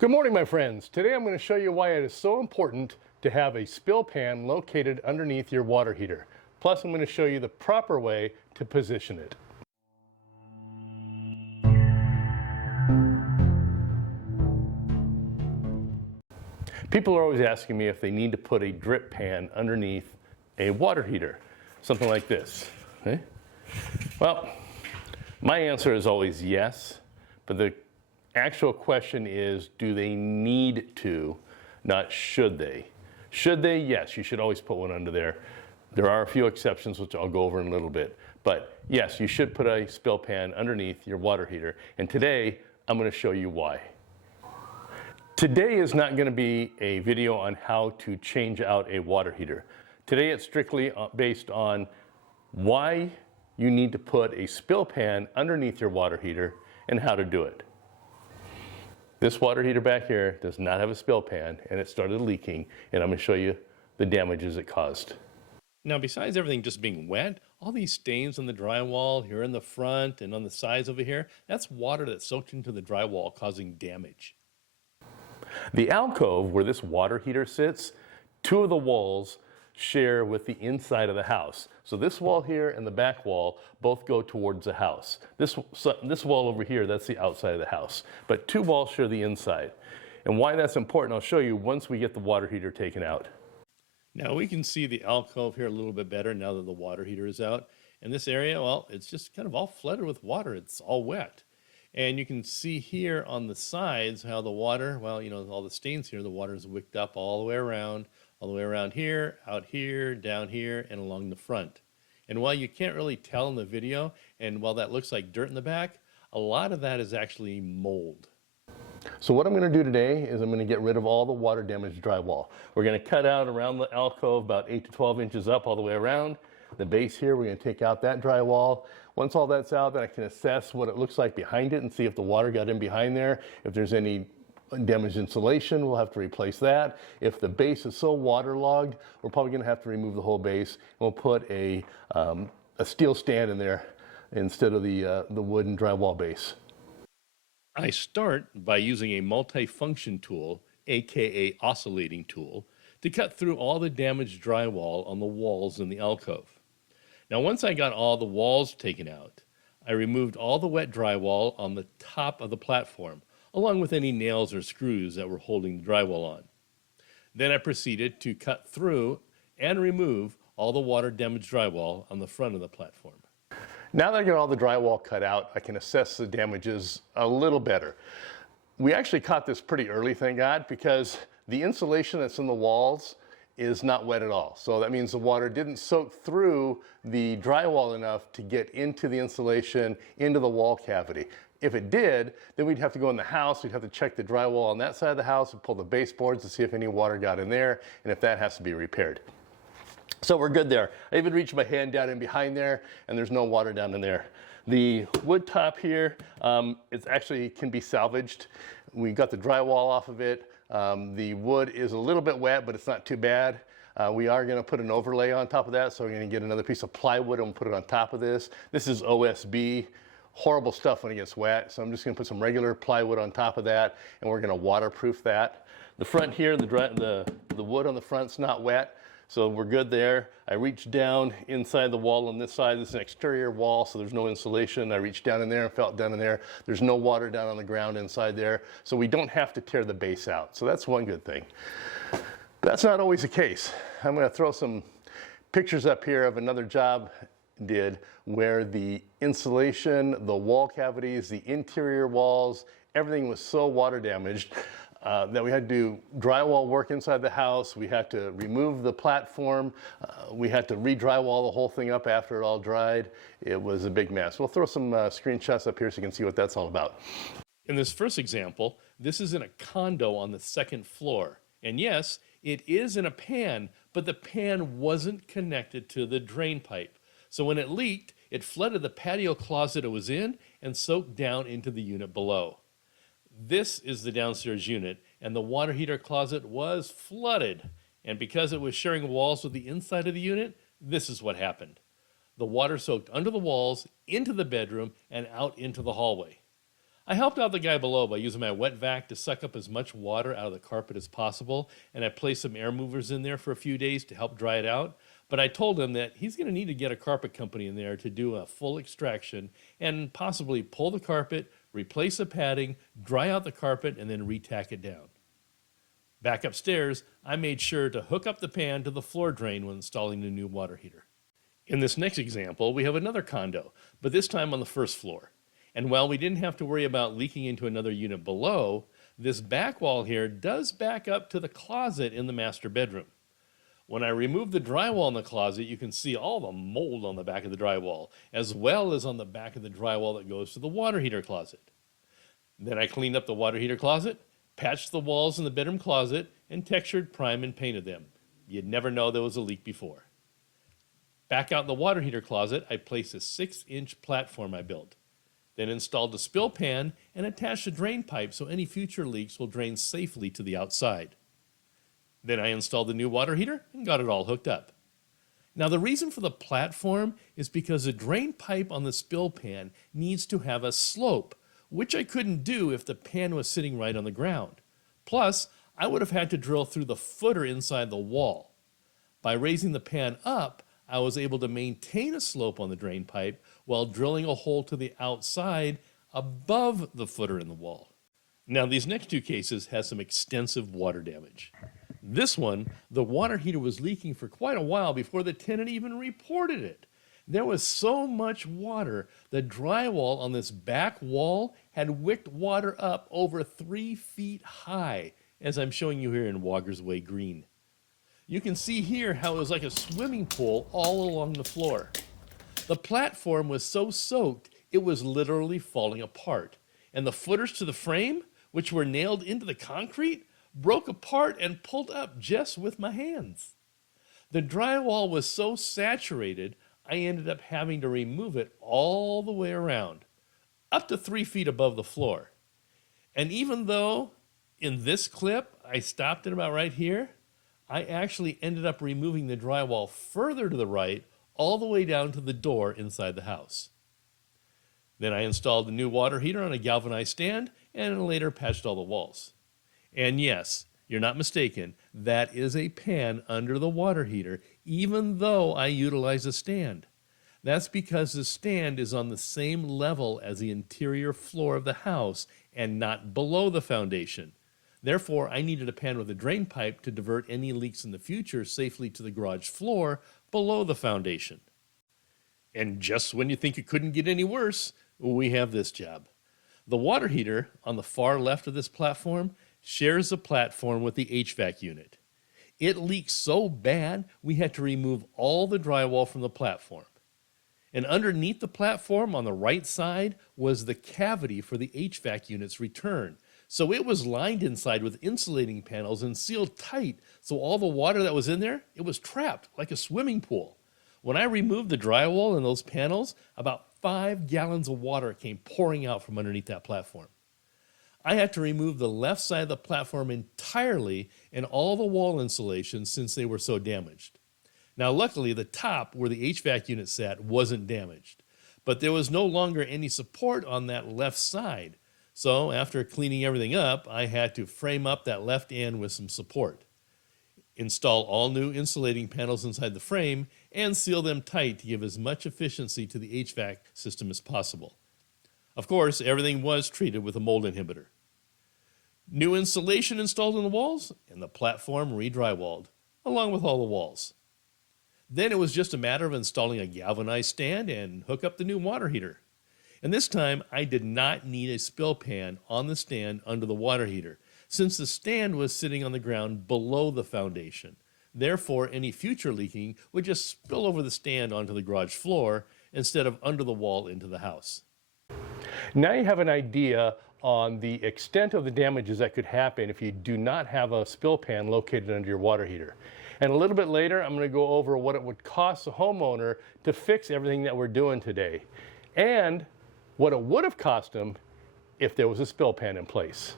Good morning, my friends. Today I'm going to show you why it is so important to have a spill pan located underneath your water heater. Plus, I'm going to show you the proper way to position it. People are always asking me if they need to put a drip pan underneath a water heater, something like this. Okay? Well, my answer is always yes, but the actual question is, do they need to, not should they? Should they? Yes, you should always put one under there. There are a few exceptions, which I'll go over in a little bit. But yes, you should put a spill pan underneath your water heater. And today, I'm going to show you why. Today is not going to be a video on how to change out a water heater. Today it's strictly based on why you need to put a spill pan underneath your water heater and how to do it. This water heater back here does not have a spill pan and it started leaking, and I'm going to show you the damages it caused. Now, besides everything just being wet, all these stains on the drywall here in the front and on the sides over here, that's water that soaked into the drywall causing damage. The alcove where this water heater sits, two of the walls share with the inside of the house. So this wall here and the back wall both go towards the house. This wall over here, that's the outside of the house. But two walls share the inside. And why that's important, I'll show you once we get the water heater taken out. Now we can see the alcove here a little bit better now that the water heater is out. And this area, well, it's just kind of all flooded with water. It's all wet. And you can see here on the sides how the water, well, you know, all the stains here, the water is wicked up all the way around here, out here, down here, and along the front. And while you can't really tell in the video, and while that looks like dirt in the back, a lot of that is actually mold. So what I'm going to do today is I'm going to get rid of all the water damaged drywall. We're going to cut out around the alcove about 8 to 12 inches up all the way around. The base here, we're going to take out that drywall. Once all that's out, then I can assess what it looks like behind it and see if the water got in behind there. If there's any damaged insulation, we'll have to replace that. If the base is so waterlogged, we're probably going to have to remove the whole base. We'll put a steel stand in there instead of the wooden drywall base. I start by using a multi-function tool, aka oscillating tool, to cut through all the damaged drywall on the walls in the alcove. Now, once I got all the walls taken out, I removed all the wet drywall on the top of the platform, along with any nails or screws that were holding the drywall on. Then I proceeded to cut through and remove all the water damaged drywall on the front of the platform. Now that I got all the drywall cut out, I can assess the damages a little better. We actually caught this pretty early, thank God, because the insulation that's in the walls is not wet at all. So that means the water didn't soak through the drywall enough to get into the insulation, into the wall cavity. If it did, then we'd have to go in the house, we'd have to check the drywall on that side of the house and pull the baseboards to see if any water got in there and if that has to be repaired. So we're good there. I even reached my hand down in behind there and there's no water down in there. The wood top here, it actually can be salvaged. We got the drywall off of it. The wood is a little bit wet, but it's not too bad. We are going to put an overlay on top of that, so we're going to get another piece of plywood and put it on top of this. This is OSB. Horrible stuff when it gets wet, so I'm just going to put some regular plywood on top of that, and we're going to waterproof that. The front here, the wood on the front's not wet, so we're good there. I reached down inside the wall on this side. This is an exterior wall, so there's no insulation. I reached down in there and felt down in there. There's no water down on the ground inside there, so we don't have to tear the base out. So that's one good thing. But that's not always the case. I'm going to throw some pictures up here of another job did where the insulation, the wall cavities, the interior walls, everything was so water damaged that we had to do drywall work inside the house. We had to remove the platform. We had to re-drywall the whole thing up after it all dried. It was a big mess. We'll throw some screenshots up here so you can see what that's all about. In this first example, this is in a condo on the second floor. And yes, it is in a pan, but the pan wasn't connected to the drain pipe. So when it leaked, it flooded the patio closet it was in and soaked down into the unit below. This is the downstairs unit, and the water heater closet was flooded. And because it was sharing walls with the inside of the unit, this is what happened. The water soaked under the walls, into the bedroom, and out into the hallway. I helped out the guy below by using my wet vac to suck up as much water out of the carpet as possible, and I placed some air movers in there for a few days to help dry it out. But I told him that he's going to need to get a carpet company in there to do a full extraction and possibly pull the carpet, replace the padding, dry out the carpet, and then re-tack it down. Back upstairs, I made sure to hook up the pan to the floor drain when installing the new water heater. In this next example, we have another condo, but this time on the first floor. And while we didn't have to worry about leaking into another unit below, this back wall here does back up to the closet in the master bedroom. When I remove the drywall in the closet, you can see all the mold on the back of the drywall, as well as on the back of the drywall that goes to the water heater closet. Then I cleaned up the water heater closet, patched the walls in the bedroom closet, and textured, primed, and painted them. You'd never know there was a leak before. Back out in the water heater closet, I placed a 6-inch platform I built. Then installed a spill pan and attached a drain pipe so any future leaks will drain safely to the outside. Then I installed the new water heater and got it all hooked up. Now the reason for the platform is because the drain pipe on the spill pan needs to have a slope, which I couldn't do if the pan was sitting right on the ground. Plus, I would have had to drill through the footer inside the wall. By raising the pan up, I was able to maintain a slope on the drain pipe while drilling a hole to the outside above the footer in the wall. Now these next two cases have some extensive water damage. This one, the water heater was leaking for quite a while before the tenant even reported it. There was so much water, the drywall on this back wall had wicked water up over 3 feet high, as I'm showing you here in Walker's Way Green. You can see here how it was like a swimming pool all along the floor. The platform was so soaked, it was literally falling apart. And the footers to the frame, which were nailed into the concrete, broke apart and pulled up just with my hands. The drywall was so saturated, I ended up having to remove it all the way around, up to 3 feet above the floor. And even though in this clip, I stopped at about right here, I actually ended up removing the drywall further to the right, all the way down to the door inside the house. Then I installed the new water heater on a galvanized stand and later patched all the walls. And yes, you're not mistaken, that is a pan under the water heater, even though I utilize a stand. That's because the stand is on the same level as the interior floor of the house and not below the foundation. Therefore, I needed a pan with a drain pipe to divert any leaks in the future safely to the garage floor below the foundation. And just when you think it couldn't get any worse, we have this job. The water heater on the far left of this platform shares the platform with the HVAC unit. It leaked so bad, we had to remove all the drywall from the platform. And underneath the platform on the right side was the cavity for the HVAC unit's return. So it was lined inside with insulating panels and sealed tight, so all the water that was in there, it was trapped like a swimming pool. When I removed the drywall and those panels, about 5 gallons of water came pouring out from underneath that platform. I had to remove the left side of the platform entirely and all the wall insulation since they were so damaged. Now luckily the top where the HVAC unit sat wasn't damaged, but there was no longer any support on that left side. So after cleaning everything up, I had to frame up that left end with some support, install all new insulating panels inside the frame, and seal them tight to give as much efficiency to the HVAC system as possible. Of course, everything was treated with a mold inhibitor. New insulation installed in the walls, and the platform re-drywalled, along with all the walls. Then it was just a matter of installing a galvanized stand and hook up the new water heater. And this time, I did not need a spill pan on the stand under the water heater, since the stand was sitting on the ground below the foundation. Therefore, any future leaking would just spill over the stand onto the garage floor instead of under the wall into the house. Now you have an idea on the extent of the damages that could happen if you do not have a spill pan located under your water heater. And a little bit later, I'm going to go over what it would cost the homeowner to fix everything that we're doing today, and what it would have cost them if there was a spill pan in place.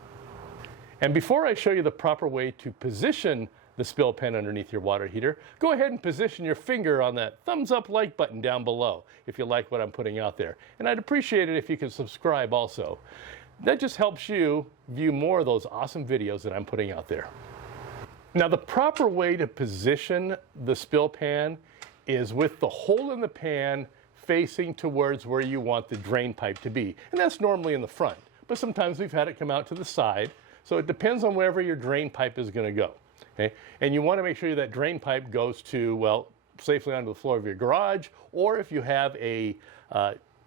And before I show you the proper way to position the spill pan underneath your water heater, go ahead and position your finger on that thumbs up like button down below if you like what I'm putting out there. And I'd appreciate it if you could subscribe also. That just helps you view more of those awesome videos that I'm putting out there. Now, the proper way to position the spill pan is with the hole in the pan facing towards where you want the drain pipe to be. And that's normally in the front, but sometimes we've had it come out to the side. So it depends on wherever your drain pipe is going to go. Okay? And you want to make sure that drain pipe goes to, well, safely onto the floor of your garage, or if you have a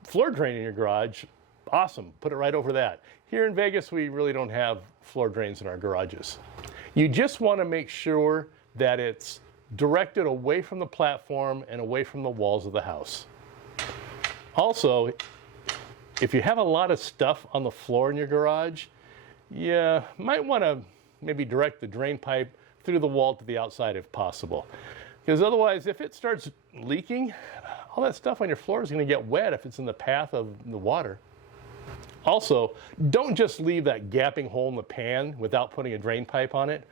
floor drain in your garage, awesome, put it right over that. Here in Vegas, we really don't have floor drains in our garages. You just want to make sure that it's directed away from the platform and away from the walls of the house. Also, if you have a lot of stuff on the floor in your garage, you might want to maybe direct the drain pipe through the wall to the outside if possible. Because otherwise, if it starts leaking, all that stuff on your floor is going to get wet if it's in the path of the water. Also, don't just leave that gapping hole in the pan without putting a drain pipe on it.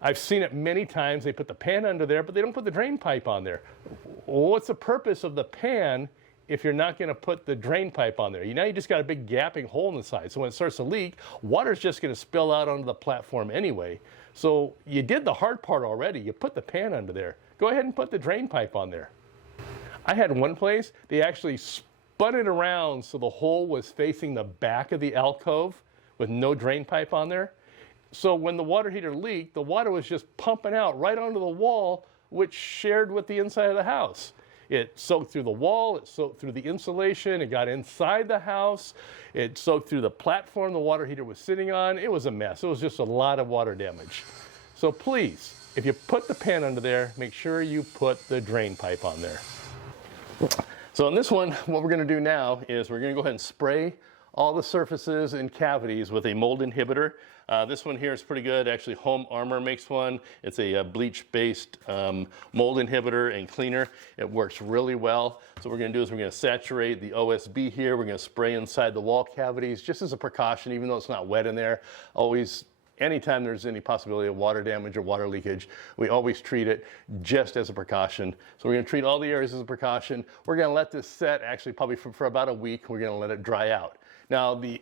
I've seen it many times. They put the pan under there, but they don't put the drain pipe on there. What's the purpose of the pan if you're not going to put the drain pipe on there? You just got a big gapping hole in the side. So when it starts to leak, water's just going to spill out onto the platform anyway. So you did the hard part already. You put the pan under there. Go ahead and put the drain pipe on there. I had one place, they actually spun it around so the hole was facing the back of the alcove with no drain pipe on there. So when the water heater leaked, the water was just pumping out right onto the wall, which shared with the inside of the house. It soaked through the wall, it soaked through the insulation, it got inside the house, it soaked through the platform the water heater was sitting on. It was a mess. It was just a lot of water damage. So please, if you put the pan under there, make sure you put the drain pipe on there. So on this one, what we're going to do now is we're going to go ahead and spray all the surfaces and cavities with a mold inhibitor. This one here is pretty good. Actually, Home Armor makes one. It's a bleach-based mold inhibitor and cleaner. It works really well. So what we're going to do is we're going to saturate the OSB here. We're going to spray inside the wall cavities just as a precaution, even though it's not wet in there. Always, anytime there's any possibility of water damage or water leakage, we always treat it just as a precaution. So we're going to treat all the areas as a precaution. We're going to let this set actually probably for about a week. We're going to let it dry out. Now, the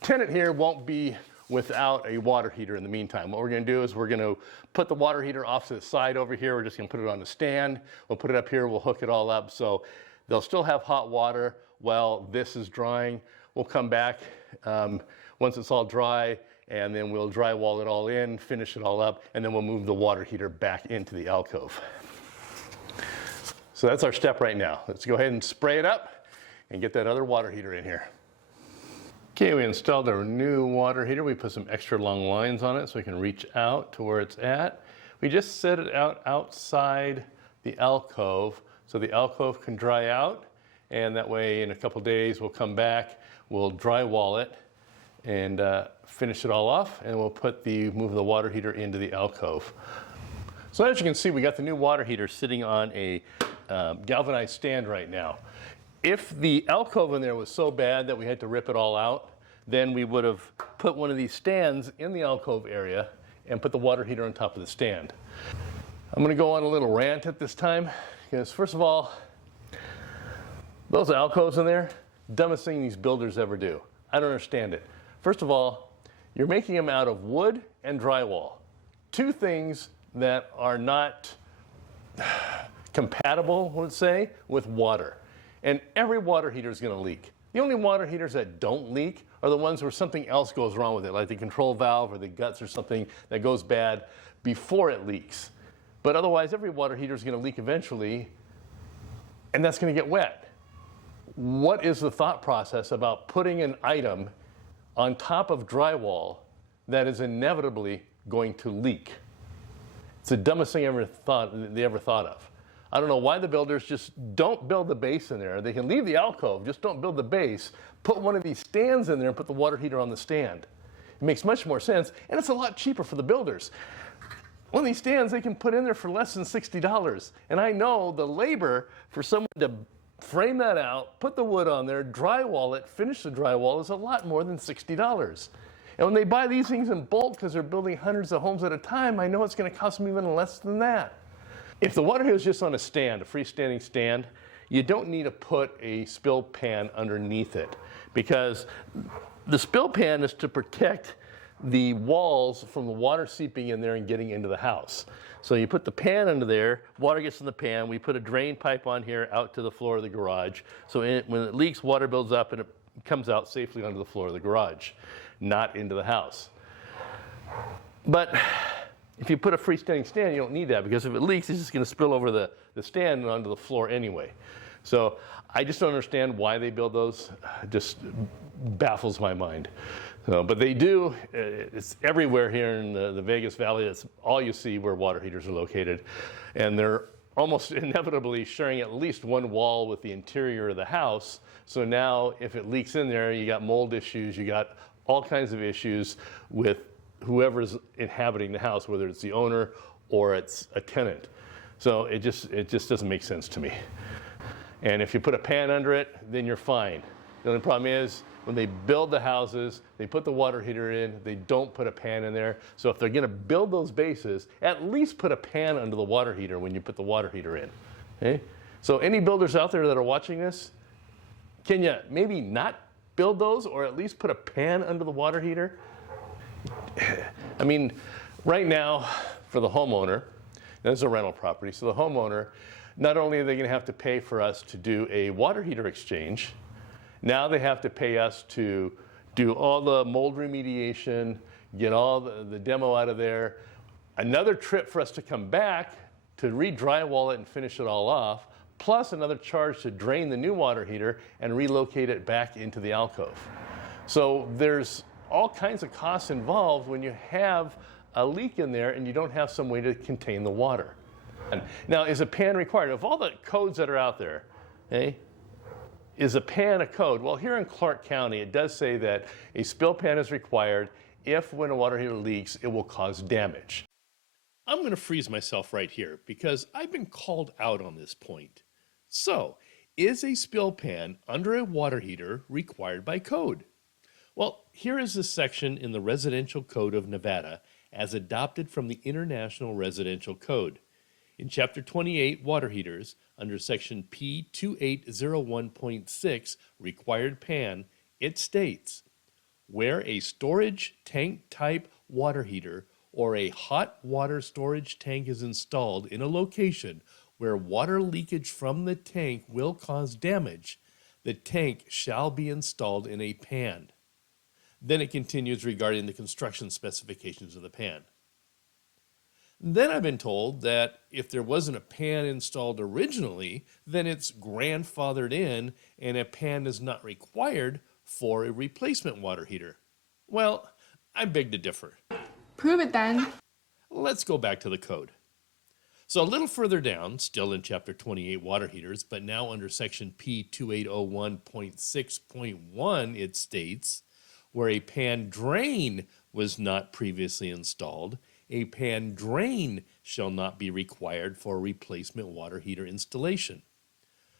tenant here won't be without a water heater in the meantime. What we're going to do is we're going to put the water heater off to the side over here. We're just going to put it on a stand. We'll put it up here. We'll hook it all up. So they'll still have hot water while this is drying. We'll come back once it's all dry, and then we'll drywall it all in, finish it all up, and then we'll move the water heater back into the alcove. So that's our step right now. Let's go ahead and spray it up and get that other water heater in here. Okay, we installed our new water heater. We put some extra long lines on it so we can reach out to where it's at. We just set it out outside the alcove so the alcove can dry out, and that way in a couple days we'll come back, we'll drywall it and finish it all off, and we'll move the water heater into the alcove. So as you can see, we got the new water heater sitting on a galvanized stand right now. If the alcove in there was so bad that we had to rip it all out, then we would have put one of these stands in the alcove area and put the water heater on top of the stand. I'm going to go on a little rant at this time, because first of all, those alcoves in there, dumbest thing these builders ever do. I don't understand it. First of all, you're making them out of wood and drywall. Two things that are not compatible, let's say, with water. And every water heater is going to leak. The only water heaters that don't leak are the ones where something else goes wrong with it, like the control valve or the guts or something that goes bad before it leaks. But otherwise, every water heater is going to leak eventually, and that's going to get wet. What is the thought process about putting an item on top of drywall that is inevitably going to leak? It's the dumbest thing they ever thought of. I don't know why the builders just don't build the base in there. They can leave the alcove, just don't build the base. Put one of these stands in there and put the water heater on the stand. It makes much more sense, and it's a lot cheaper for the builders. One of these stands they can put in there for less than $60. And I know the labor for someone to frame that out, put the wood on there, drywall it, finish the drywall is a lot more than $60. And when they buy these things in bulk because they're building hundreds of homes at a time, I know it's going to cost them even less than that. If the water heater is just on a stand, a freestanding stand, you don't need to put a spill pan underneath it, because the spill pan is to protect the walls from the water seeping in there and getting into the house. So you put the pan under there, water gets in the pan, we put a drain pipe on here out to the floor of the garage. So when it leaks, water builds up and it comes out safely onto the floor of the garage, not into the house. But if you put a freestanding stand, you don't need that, because if it leaks, it's just going to spill over the stand and onto the floor anyway. So I just don't understand why they build those. It just baffles my mind. So, but they do. It's everywhere here in the Vegas Valley. It's all you see where water heaters are located. And they're almost inevitably sharing at least one wall with the interior of the house. So now if it leaks in there, you got mold issues, you got all kinds of issues with whoever's inhabiting the house, whether it's the owner or it's a tenant. So it just doesn't make sense to me. And if you put a pan under it, then you're fine. The only problem is when they build the houses, they put the water heater in, they don't put a pan in there. So if they're gonna build those bases, at least put a pan under the water heater when you put the water heater in. Okay? So any builders out there that are watching this, can you maybe not build those, or at least put a pan under the water heater? I mean, right now for the homeowner, this is a rental property, so the homeowner, not only are they going to have to pay for us to do a water heater exchange, now they have to pay us to do all the mold remediation, get all the demo out of there, another trip for us to come back to re-drywall it and finish it all off, plus another charge to drain the new water heater and relocate it back into the alcove. So there's all kinds of costs involved when you have a leak in there and you don't have some way to contain the water. Now, is a pan required? Of all the codes that are out there, okay, is a pan a code? Well, here in Clark County, it does say that a spill pan is required if, when a water heater leaks, it will cause damage. I'm going to freeze myself right here because I've been called out on this point. So, is a spill pan under a water heater required by code? Well, here is the section in the Residential Code of Nevada as adopted from the International Residential Code. In Chapter 28, Water Heaters, under Section P2801.6, Required Pan, it states, where a storage tank type water heater or a hot water storage tank is installed in a location where water leakage from the tank will cause damage, the tank shall be installed in a pan. Then it continues regarding the construction specifications of the pan. Then I've been told that if there wasn't a pan installed originally, then it's grandfathered in and a pan is not required for a replacement water heater. Well, I beg to differ. Prove it then. Let's go back to the code. So a little further down, still in Chapter 28 Water Heaters, but now under Section P2801.6.1, it states, where a pan drain was not previously installed, a pan drain shall not be required for a replacement water heater installation.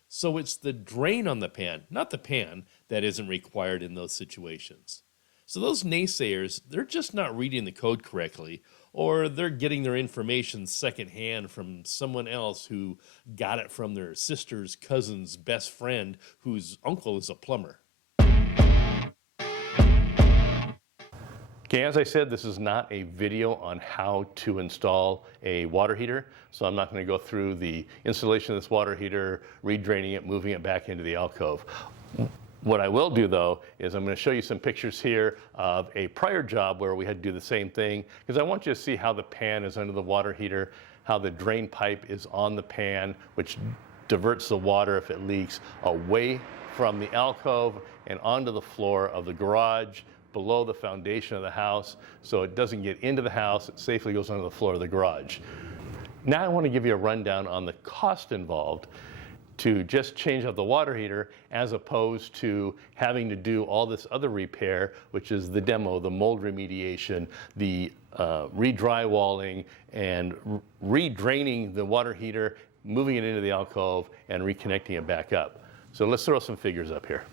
So it's the drain on the pan, not the pan, that isn't required in those situations. So those naysayers, they're just not reading the code correctly, or they're getting their information secondhand from someone else who got it from their sister's cousin's best friend whose uncle is a plumber. Okay, as I said, this is not a video on how to install a water heater, so I'm not going to go through the installation of this water heater, redraining it, moving it back into the alcove. What I will do, though, is I'm going to show you some pictures here of a prior job where we had to do the same thing, because I want you to see how the pan is under the water heater, how the drain pipe is on the pan, which diverts the water, if it leaks, away from the alcove and onto the floor of the garage, below the foundation of the house, so it doesn't get into the house, it safely goes onto the floor of the garage. Now I want to give you a rundown on the cost involved to just change out the water heater, as opposed to having to do all this other repair, which is the demo, the mold remediation, the re-drywalling, and re-draining the water heater, moving it into the alcove, and reconnecting it back up. So let's throw some figures up here.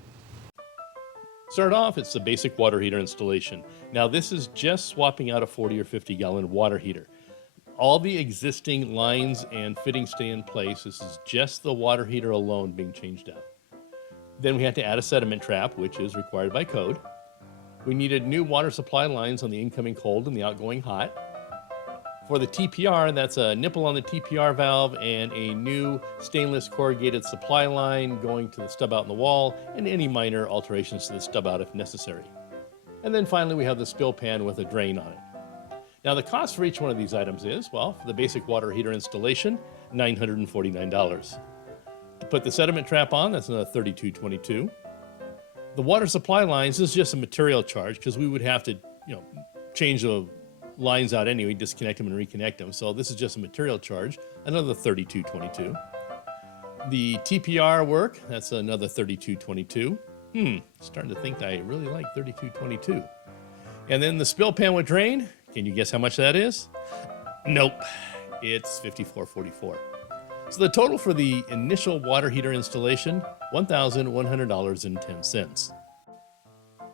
Start off, it's the basic water heater installation. Now this is just swapping out a 40 or 50 gallon water heater. All the existing lines and fittings stay in place. This is just the water heater alone being changed out. Then we had to add a sediment trap, which is required by code. We needed new water supply lines on the incoming cold and the outgoing hot. For the TPR, that's a nipple on the TPR valve and a new stainless corrugated supply line going to the stub out in the wall, and any minor alterations to the stub out if necessary. And then finally we have the spill pan with a drain on it. Now the cost for each one of these items is, well, for the basic water heater installation, $949. To put the sediment trap on, that's another $32.22. The water supply lines is just a material charge because we would have to, change the lines out anyway, disconnect them and reconnect them. So this is just a material charge, another $32.22. The TPR work, that's another $32.22. Starting to think I really like $32.22. And then the spill pan with drain, can you guess how much that is? Nope, it's $54.44. So the total for the initial water heater installation, $1,100.10.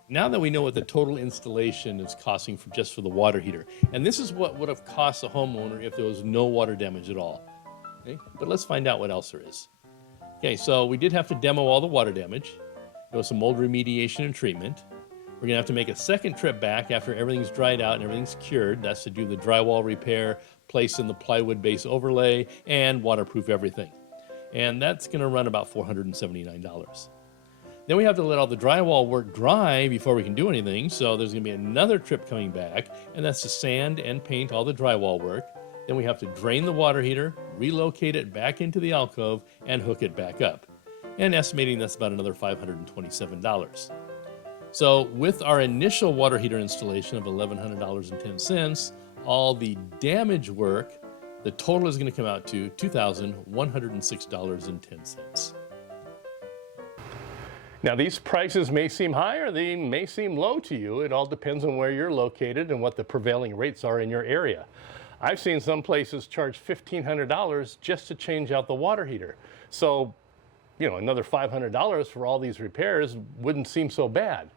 Now that we know what the total installation is costing just for the water heater, and this is what would have cost the homeowner if there was no water damage at all. Okay? But let's find out what else there is. Okay, so we did have to demo all the water damage. There was some mold remediation and treatment. We're gonna have to make a second trip back after everything's dried out and everything's cured. That's to do the drywall repair, place in the plywood base overlay, and waterproof everything. And that's gonna run about $479. Then we have to let all the drywall work dry before we can do anything, so there's gonna be another trip coming back, and that's to sand and paint all the drywall work. Then we have to drain the water heater, relocate it back into the alcove, and hook it back up. And estimating that's about another $527. So with our initial water heater installation of $1,100.10, all the damage work, the total is going to come out to $2,106.10. Now these prices may seem high or they may seem low to you. It all depends on where you're located and what the prevailing rates are in your area. I've seen some places charge $1,500 just to change out the water heater. So, another $500 for all these repairs wouldn't seem so bad.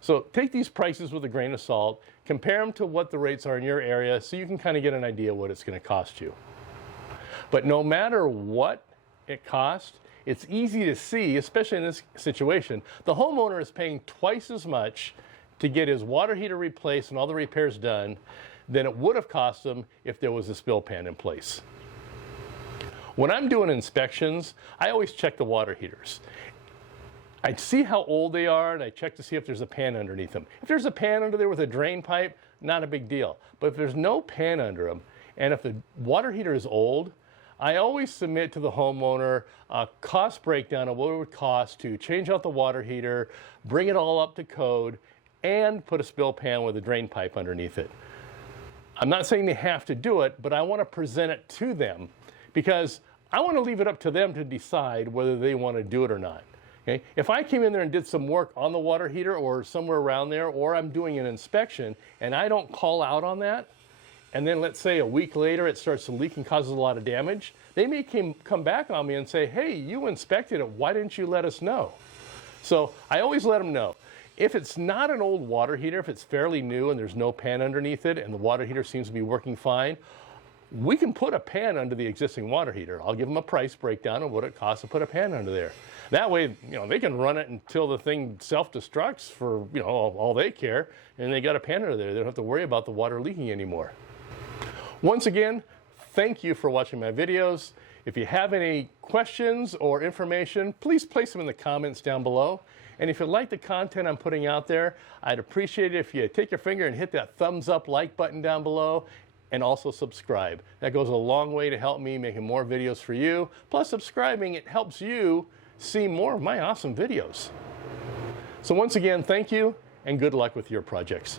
So take these prices with a grain of salt, compare them to what the rates are in your area so you can kind of get an idea what it's going to cost you. But no matter what it costs, it's easy to see, especially in this situation, the homeowner is paying twice as much to get his water heater replaced and all the repairs done than it would have cost him if there was a spill pan in place. When I'm doing inspections, I always check the water heaters. I see how old they are, and I check to see if there's a pan underneath them. If there's a pan under there with a drain pipe, not a big deal. But if there's no pan under them, and if the water heater is old, I always submit to the homeowner a cost breakdown of what it would cost to change out the water heater, bring it all up to code, and put a spill pan with a drain pipe underneath it. I'm not saying they have to do it, but I want to present it to them because I want to leave it up to them to decide whether they want to do it or not. Okay? If I came in there and did some work on the water heater or somewhere around there, or I'm doing an inspection and I don't call out on that, and then let's say a week later it starts to leak and causes a lot of damage, they may come back on me and say, hey, you inspected it, why didn't you let us know? So I always let them know. If it's not an old water heater, if it's fairly new and there's no pan underneath it and the water heater seems to be working fine, we can put a pan under the existing water heater. I'll give them a price breakdown of what it costs to put a pan under there. That way, they can run it until the thing self-destructs for, all they care, and they got a pan under there. They don't have to worry about the water leaking anymore. Once again, thank you for watching my videos. If you have any questions or information, please place them in the comments down below. And if you like the content I'm putting out there, I'd appreciate it if you take your finger and hit that thumbs up like button down below, and also subscribe. That goes a long way to help me making more videos for you. Plus subscribing, it helps you see more of my awesome videos. So once again, thank you and good luck with your projects.